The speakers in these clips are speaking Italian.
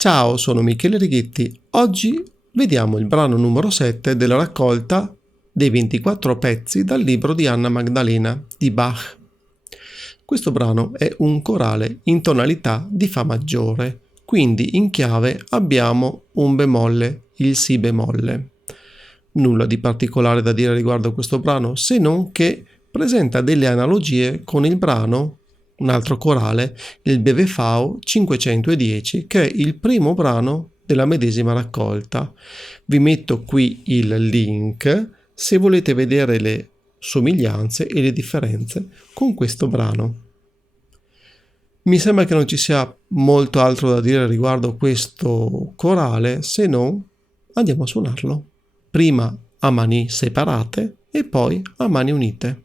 Ciao, sono Michele Righetti. Oggi vediamo il brano numero 7 della raccolta dei 24 pezzi dal libro di Anna Magdalena di Bach. Questo brano è un corale in tonalità di Fa maggiore, quindi in chiave abbiamo un bemolle, il Si bemolle. Nulla di particolare da dire riguardo a questo brano, se non che presenta delle analogie con il brano, un altro corale, il Bevefao 510, che è il primo brano della medesima raccolta. Vi metto qui il link se volete vedere le somiglianze e le differenze con questo brano. Mi sembra che non ci sia molto altro da dire riguardo questo corale, se non andiamo a suonarlo. Prima a mani separate e poi a mani unite.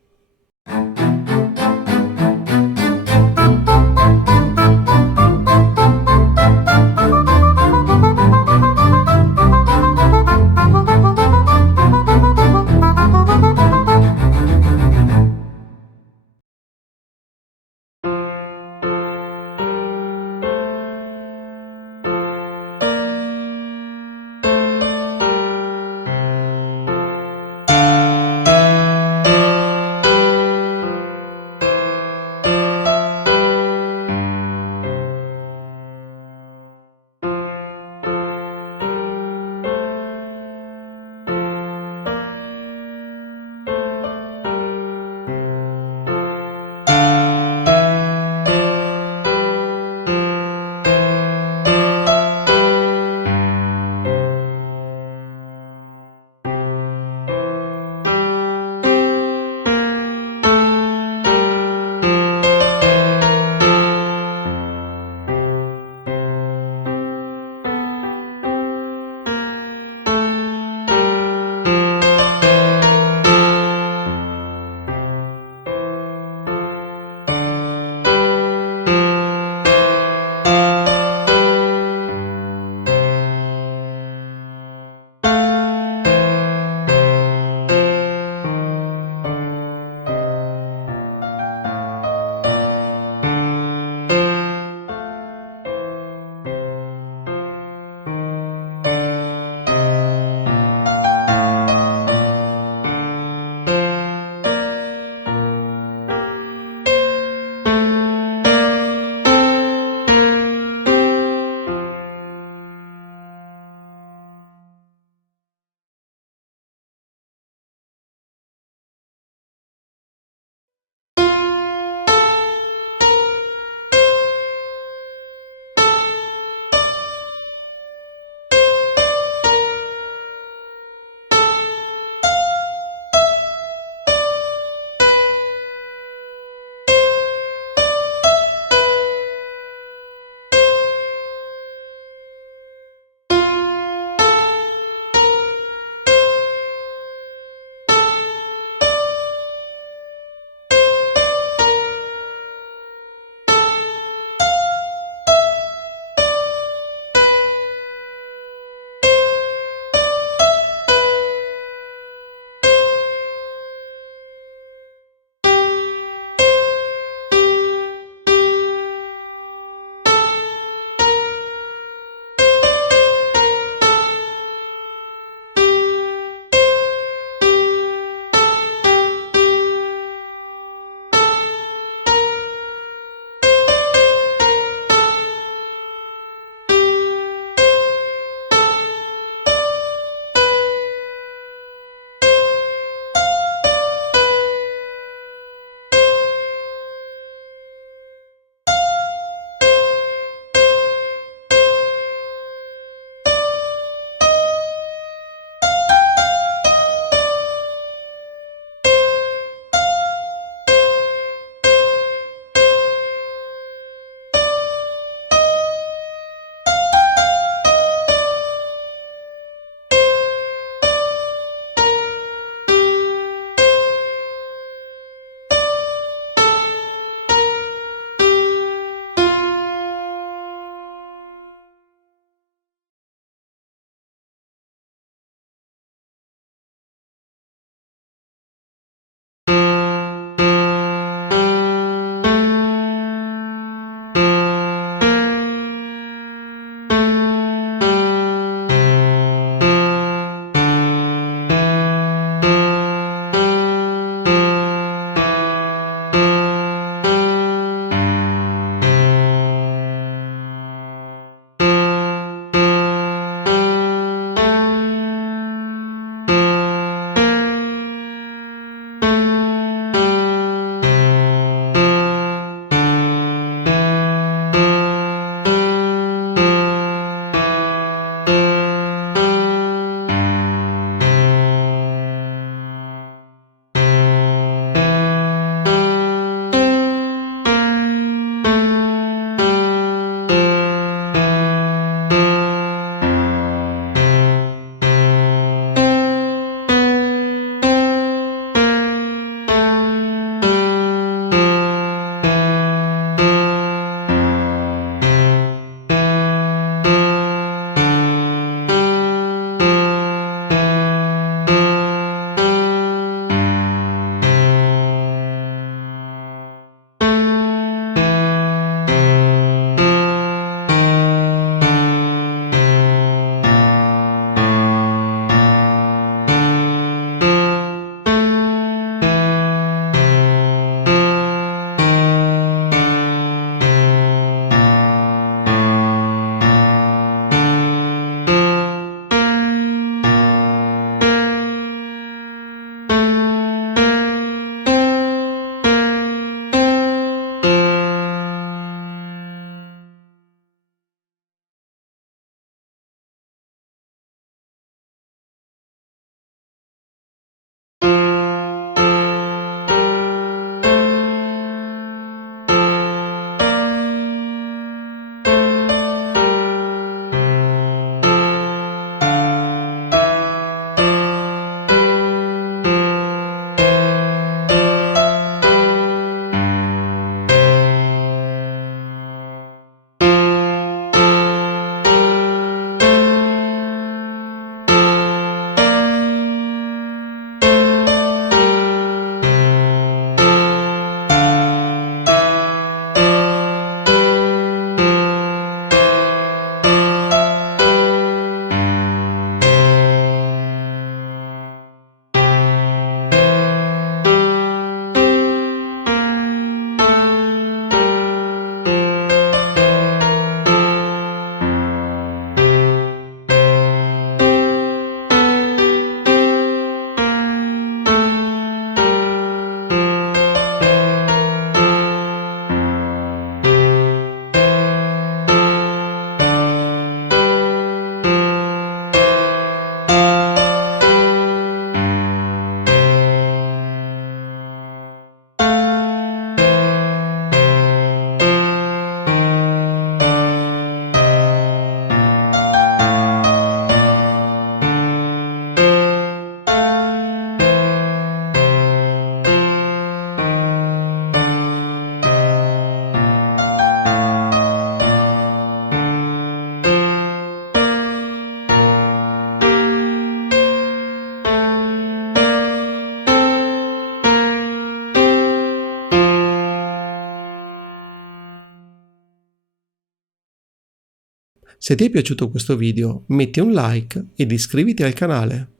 Se ti è piaciuto questo video metti un like ed iscriviti al canale.